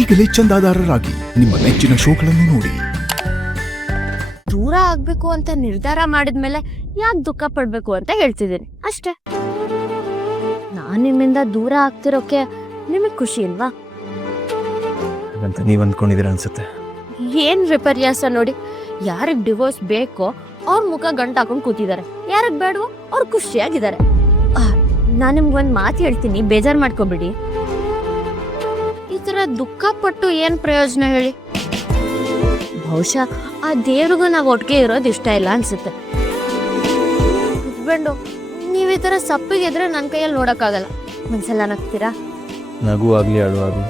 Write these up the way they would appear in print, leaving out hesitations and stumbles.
ಈಗಲೇ ಚಂದಾದಾರರಾಗಿ ನಿಮ್ಮ ನೆಚ್ಚಿನ ಶೋಗಳನ್ನು ನೋಡಿ. ದೂರ ಆಗ್ಬೇಕು ಅಂತ ನಿರ್ಧಾರ ಮಾಡಿದ್ಮೇಲೆ ಯಾಕೆ ದುಃಖ ಪಡ್ಬೇಕು ಅಂತ ಹೇಳ್ತಿದ್ದೀನಿ ಅಷ್ಟೇ. ನಾನ್ ನಿಮ್ಮಿಂದ ದೂರ ಆಗ್ತಿರೋಕೆ ನಿಮಗ್ ಖುಷಿ ಇಲ್ವಾ ಅಂತ ನೀವ್ ಅಂದ್ಕೊಂಡಿದ್ದೀರಾ ಅನ್ಸುತ್ತೆ. ಏನ್ ವಿಪರ್ಯಾಸ ನೋಡಿ. ಯಾರಿಗ್ ಡಿವೋರ್ಸ್ ಬೇಕೋ ಅವ್ರ ಮುಖ ಗಂಟು ಹಾಕೊಂಡ್ ಕೂತಿದ್ದಾರೆ, ಯಾರಿಗ್ ಬೇಡವೋ ಅವ್ರು ಖುಷಿಯಾಗಿದ್ದಾರೆ. ನಾನ್ ನಿಮ್ಗೊಂದ್ ಮಾತು ಹೇಳ್ತೀನಿ, ಬೇಜಾರ್ ಮಾಡ್ಕೊಬಿಡಿ. ಈ ತರ ದುಃಖ ಪಟ್ಟು ಏನ್ ಪ್ರಯೋಜನ ಹೇಳಿ? ಬಹುಶಃ ಆ ದೇವ್ರಿಗೂ ನಾವ್ ಒಟ್ಟಿಗೆ ಇರೋದು ಇಷ್ಟ ಇಲ್ಲ ಅನ್ಸುತ್ತೆ. ಹಸ್ಬೆಂಡು, ನೀವ್ ಈ ತರ ಸಪ್ಪಿಗೆ ಇದ್ರೆ ನನ್ ಕೈಯಲ್ಲಿ ನೋಡಕ್ಕಾಗಲ್ಲ. ಒಂದ್ಸಲ ನಗ್ತೀರಾ? ನಗು ಆಗ್ಲಿ ಅಳು ಆಗ್ಲಿ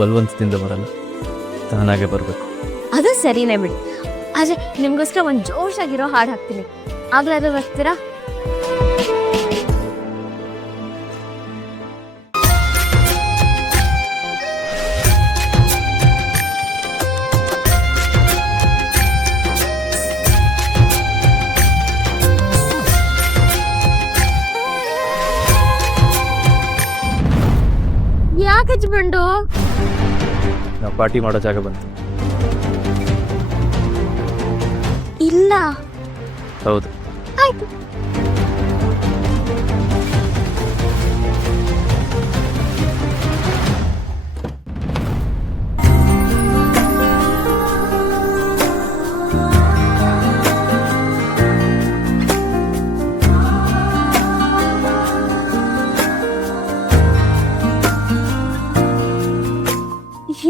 ಬಲವಂತದಿಂದ ಬರಲ್ಲ, ತಾನಾಗೆ ಬರ್ಬೇಕು. ಅದು ಸರಿನೇ ಬಿಡಿ. ಆದ್ರೆ ನಿಮ್ಗೋಸ್ಕರ ಒಂದ್ ಜೋಶಾಗಿರೋ ಹಾಡು ಹಾಕ್ತೀನಿ, ಆಗ್ಲಾದ್ರೂ ಬರ್ತೀರಾ? ಯಾಕೆ ಹಚ್ಬಂಡು? ನಾವು ಪಾರ್ಟಿ ಮಾಡೋ ಜಾಗ ಬಂತು. ಇಲ್ಲ. ಹೌದು. ಆಯ್ತು.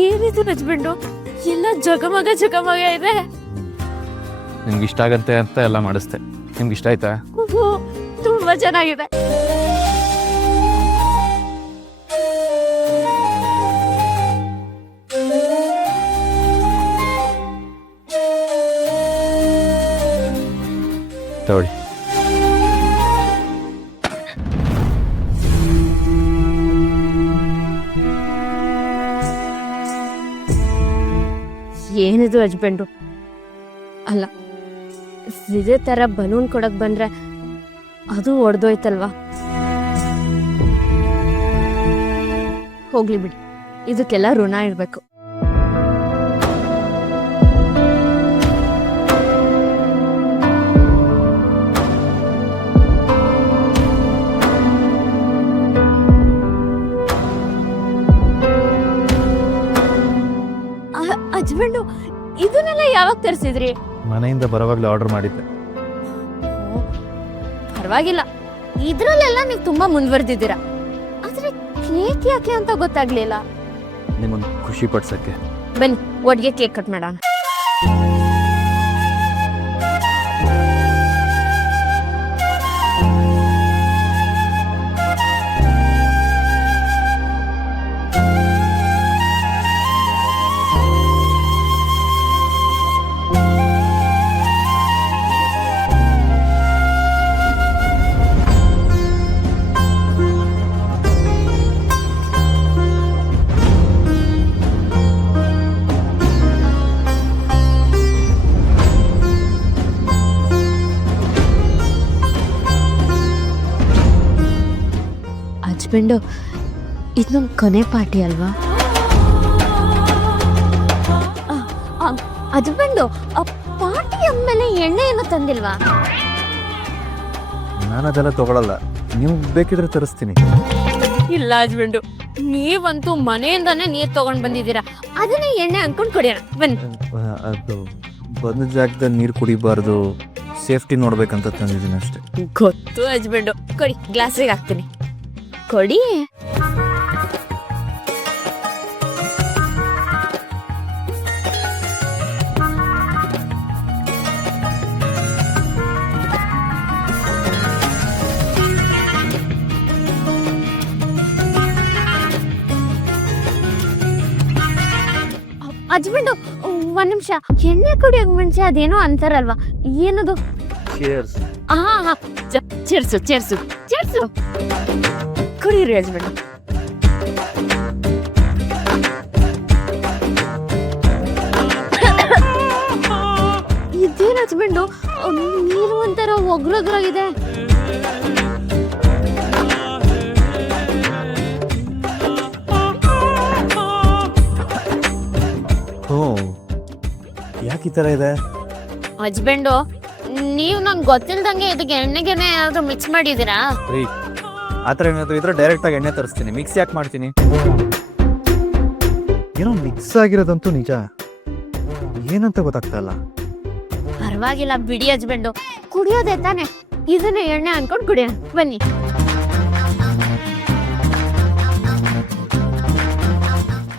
ಏನಿದು ಹಸ್ಬೆಂಡು, ಎಲ್ಲ ಜಗಮಗ ಜಗಮಗ ಇದೆ. ನಿಮ್ಗೆ ಇಷ್ಟ ಆಗಂತೆ ಅಂತ ಎಲ್ಲ ಮಾಡಿಸ್ತೆ. ನಿಮ್ಗೆ ಇಷ್ಟ ಆಯ್ತಾ? ತುಂಬಾ ಚೆನ್ನಾಗಿದೆ. ತಗೊಳ್ಳಿ. ಏನಿದು ಹಸ್ಬೆಂಡು? ಅಲ್ಲ, ಇದೇ ತರ ಬಲೂನ್ ಕೊಡಕ್ ಬಂದ್ರೆ ಅದು ಒಡೆದೋಯ್ತಲ್ವಾ? ಹೋಗ್ಲಿ ಬಿಡಿ, ಇದಕ್ಕೆಲ್ಲ ಋಣ ಇರ್ಬೇಕು. ಹಸ್ಬೆಂಡು, ಇದನ್ನೆಲ್ಲ ಯಾವಾಗ ತರಿಸಿದ್ರಿ? ಮನೆಯಿಂದ ಬರೋವಾಗ್ಲೂ ಆರ್ಡರ್ ಮಾಡಿದ್ದೆ. ಪರವಾಗಿಲ್ಲ, ಇದ್ರಲ್ಲೆಲ್ಲ ನೀವು ತುಂಬಾ ಮುಂದುವರೆದಿದ್ದೀರಾ. ಆದ್ರೆ ಕೇಕ್ ಯಾಕೆ ಅಂತ ಗೊತ್ತಾಗ್ಲಿಲ್ಲ. ನಿಮ್ಮನ್ನು ಖುಷಿ ಪಡ್ಸಕ್ಕೆ. ಬನ್ನಿ, ಒಟ್ಟಿಗೆ ಕೇಕ್ ಕಟ್ ಮಾಡೋಣ. ಹಸ್ಬೆಂಡು, ಇದು ನಮ್ಮ ಕೊನೆ ಪಾರ್ಟಿ ಅಲ್ವಾ? ಹಸ್ಬೆಂಡು, ಪಾರ್ಟಿ ಅಂದ್ಮೇಲೆ ಎಣ್ಣೆ ಏನು ತಂದಿಲ್ವಾ? ನಾನು ಅದೆಲ್ಲ ತಗೊಳಲ್ಲ, ನೀವು ಬೇಕಿದ್ರೆ ತರಿಸ್ತೀನಿ. ಇಲ್ಲ ಹಸ್ಬೆಂಡು, ನೀವಂತೂ ಮನೆಯಿಂದಾನೇ ನೀರ್ ತಗೊಂಡ್ ಬಂದಿದ್ದೀರಾ, ಅದನ್ನೇ ಎಣ್ಣೆ ಅನ್ಕೊಂಡ್ ಕುಡಿಯೋಣ ಬನ್ನಿ. ಅದು ಬಂದ ಜಾಗದಲ್ಲಿ ನೀರು ಕುಡಿಬಾರ್ದು, ಸೇಫ್ಟಿ ನೋಡ್ಬೇಕಂತ ತಂದಿದ್ದೀನಿ ಅಷ್ಟೇ. ಗೊತ್ತು ಹಸ್ಬೆಂಡು, ಕೊಡಿ, ಗ್ಲಾಸಿಗೆ ಹಾಕ್ತೀನಿ, ಕೊಡಿ. ಹಸ್ಬೆಂಡು, ಒಂದ್ ನಿಮಿಷ, ಎಣ್ಣೆ ಕುಡಿಯೋಕ್ ಮುಂಚೆ ಅದೇನೋ ಅಂತಾರಲ್ವಾ, ಏನದು? ಚೇರ್ಸು ಚೇರ್ಸು ಚೇರ್ಸು, ಕುಡೀರಿ ಹಸ್ಬೆಂಡು. ಇದೇನ್ ಹಸ್ಬೆಂಡು, ನೀರು ಒಂಥರ ಒಗ್ರೊಗ್ರಾಗಿದೆ. ಹ್ಞೂ ಯಾಕೆ ಈ ಥರ ಇದೆ? ಹಸ್ಬೆಂಡು, ನೀವು ನಂಗೆ ಗೊತ್ತಿಲ್ದಂಗೆ ಇದಕ್ಕೆ ಎಣ್ಣೆಗೆನೆ ಏನಾದ್ರು ಮಿಕ್ಸ್ ಮಾಡಿದ್ದೀರಾ? ರೀ ಆ ಥರ ಏನಾದರೂ ಇದ್ರೆ ಡೈರೆಕ್ಟಾಗಿ ಎಣ್ಣೆ ತರಿಸ್ತೀನಿ, ಮಿಕ್ಸ್ ಯಾಕೆ ಮಾಡ್ತೀನಿ? ಏನೋ ಮಿಕ್ಸ್ ಆಗಿರೋದಂತೂ ನಿಜ, ಏನಂತ ಗೊತ್ತಾಗ್ತಾ ಇಲ್ಲ. ಪರವಾಗಿಲ್ಲ ಬಿಡಿ ಹಸ್ಬೆಂಡು, ಕುಡಿಯೋದೇ ತಾನೆ, ಇದನ್ನ ಎಣ್ಣೆ ಅನ್ಕೊಂಡು ಕುಡಿಯೋಣ ಬನ್ನಿ.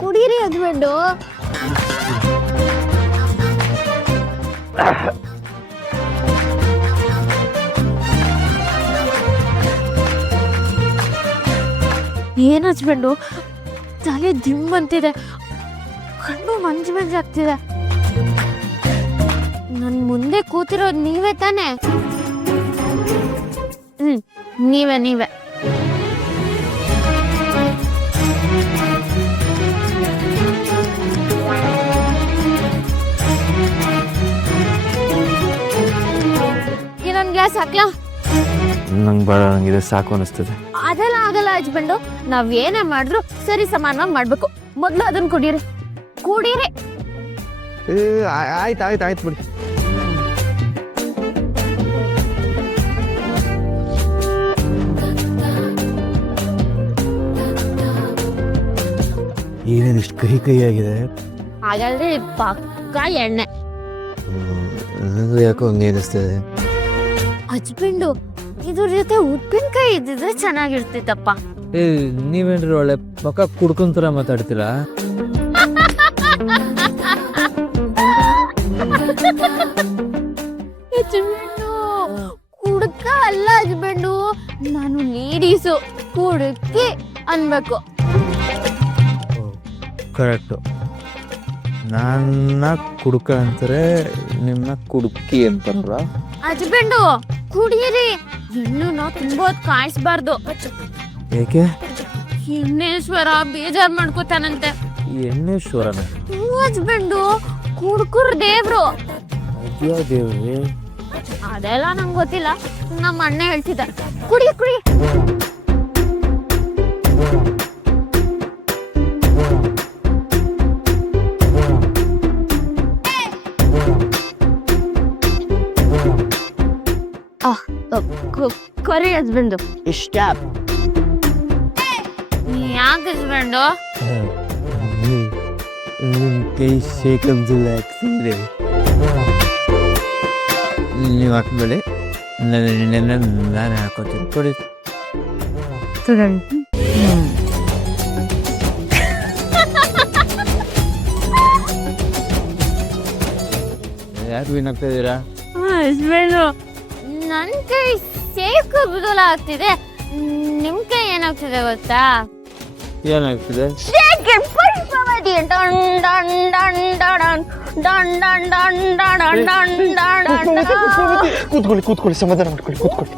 ಕುಡೀರಿ ಹಸ್ಬೆಂಡು. ಏನ್ ಹಸ್ಬೆಂಡು, ತಲೆ ದಿಮ್ ಅಂತಿದೆ, ಕಣ್ಣು ಮಂಜು ಆಗ್ತಿದೆ. ನನ್ ಮುಂದೆ ಕೂತಿರೋದು ನೀವೇ ತಾನೆ? ನೀವೇ. ಇನ್ನೊಂದ್ ಗ್ಲಾಸ್ ಹಾಕ್ಲಾ? ನಂಗೆ ಬೇಡ, ನಂಗಿದೆ ಸಾಕು ಅನಿಸ್ತದೆ. ಅದೆಲ್ಲ ಆಗಲ್ಲ ಹಸ್ಬೆಂಡು, ನಾವ್ ಏನೇ ಮಾಡಿದ್ರು ಸರಿ ಸಮಾನವಾಗಿ ಮಾಡ್ಬೇಕು. ಮೊದ್ಲು ಅದನ್ನ ಕುಡೀರಿ. ಆಯ್ತು ಬಿಡಿ. ಏನೇನು ಇಷ್ಟು ಕಹಿಯಾಗಿದೆ? ಹಾಗಾದ್ರೆ ಪಕ್ಕ ಎಣ್ಣೆ. ನನಗೂ ಯಾಕೋ ಹಂಗೆ ಅನಿಸ್ತದೆ. ಹಸ್ಬೆಂಡು, ಇದ್ರ ಜೊತೆ ಉಪ್ಪಿನಕಾಯಿ ಇದ್ದಿದ್ರೆ ಚೆನ್ನಾಗಿರ್ತಿತ್ತಪ್ಪ. ನೀವೇನ್ರಿ ಒಳ್ಳೆ ಪಕ್ಕ ಕುಡ್ಕೊಂತರ ಮಾತಾಡ್ತೀರಾ? ಕುಡ್ಕ ಅಲ್ಲ ಹಸ್ಬೆಂಡು, ನಾನು ಲೇಡೀಸು, ಕುಡುಕಿ ಅನ್ಬೇಕು. ಕರೆಕ್ಟು, ನನ್ನ ಕುಡುಕ ಅಂತಾರೆ, ನಿಮ್ಮನ್ನ ಕುಡುಕಿ ಅಂತಾರಲ್ಲ. ಹಸ್ಬೆಂಡು ಕುಡಿಯಿರಿ, ಹೆಣ್ಣು ತುಂಬಾ ಕಾಯಿಸ್ಬಾರ್ದು. ಏಕೆ? ಎಣ್ಣೇಶ್ವರ ಬೇಜಾರ್ ಮಾಡ್ಕೋತಾನಂತೆ. ಎಣ್ಣೇಶ್ವರನ? ಹಸ್ಬೆಂಡು, ಕುಡ್ಕುರ್ ದೇವ್ರು. ಅಯ್ಯೋ ದೇವ್ರಿ, ಅದೆಲ್ಲ ನಂಗೆ ಗೊತ್ತಿಲ್ಲ, ನಮ್ಮ ಅಣ್ಣ ಹೇಳ್ತಿದ್ದ. ಕುಡಿ. ಕೊರಿ ಹಸ್ಬೆಂಡು. ಇಷ್ಟ ಯಾಕೆ ಹಸ್ಬೆಂಡು? ನಿಮ್ಮ ಕೈ ಶೇಕಂದಿಲ್ಲ ಆಗ್ತಿದೆ. ನೀವು ಹಾಕ್ಬೇಡಿ, ನಾನು ಹಾಕೋತೀನಿ. ಕೊಡಿ. ಯಾರು ಏನಾಗ್ತಾ ಇದ್ದೀರಾ? ಹಸ್ಬೆಂಡು, ನನ್ನ ಕೈ ಸೇಕು ಬದಲ ಆಗ್ತಿದೆ, ನಿಮ್ ಕೈ ಏನಾಗ್ತಿದೆ ಗೊತ್ತಾ? ಏನಾಗ್ತಿದೆ? ಕೂತ್ಕೊಳ್ಳಿ ಸಮಾಧಾನ ಮಾಡ್ಕೊಳ್ಳಿ, ಕೂತ್ಕೊಳ್ಳಿ.